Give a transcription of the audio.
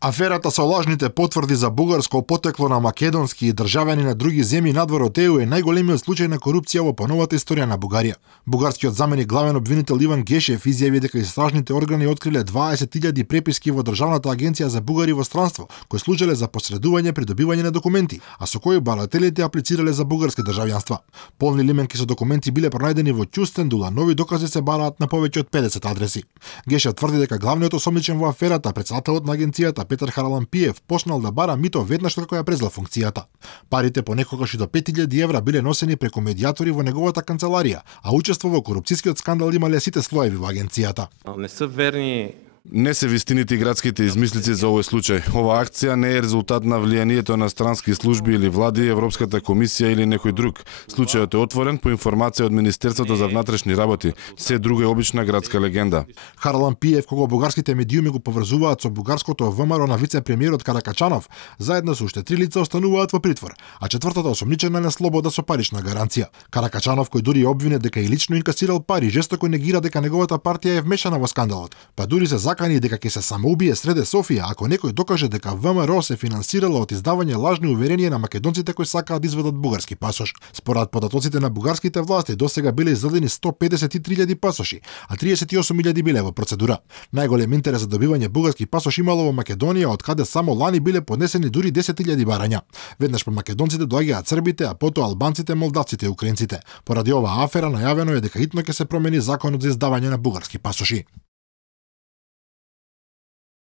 Аферата со лажните потврди за бугарско потекло на македонски и државјани на други земји надвор од ЕУ е најголемиот случај на корупција во поновата историја на Бугарија. Бугарскиот заменик главен обвинител Иван Гешев изјави дека истражните органи откриле 20.000 преписки во Државната агенција за бугари во странство, кои служеле за посредување при добивање на документи, а со кои барателите аплицирале за бугарски државјанства. Полни лименки со документи биле пронајдени во Ќустендул, а нови докази се бараат на повеќе од 50 адреси. Гешев тврди дека главниот осомничен во аферата, председателот на агенцијата Петар Харалампиев, почнал да бара мито веднаш како ја презла функцијата. Парите понекогаш и до 5000 евра биле носени преку медијатори во неговата канцеларија, а учество во корупцијскиот скандал имале сите слоеви во агенцијата. Не се верни. Не се вистините и градските измислици за овој случај. Ова акција не е резултат на влијанието на странски служби или влади, Европската комисија или некој друг. Случајот е отворен по информација од Министерството за внатрешни работи. Се друго е обична градска легенда. Харалампиев, кога бугарските медиуми го поврзуваат со бугарското ВМРО на вице-премиерот Каракачанов, заедно со уште 3 лица остануваат во притвор, а четвртата осомничена на слобода со парична гаранција. Каракачанов, кој дури е обвинет дека и лично инкасирал пари, жестоко негира дека неговата партија е вмешана во скандалот, па дури се закани дека ќе се самоубие среде Софија ако некој докаже дека ВМРО се финансирала од издавање лажни уверенија на македонците кои сакаат да извадат бугарски пасош. Според податоците на бугарските власти, досега биле издадени 153.000 пасоши, а 38.000 биле во процедура. Најголем интерес за добивање бугарски пасош имало во Македонија, од каде само лани биле поднесени дури 10.000 барања. Веднаш по македонците доаѓаат србите, а потоа албанците, молдавците и украинците. Поради оваа афера најавено е дека итно ќе се промени законот за издавање на бугарски пасоши.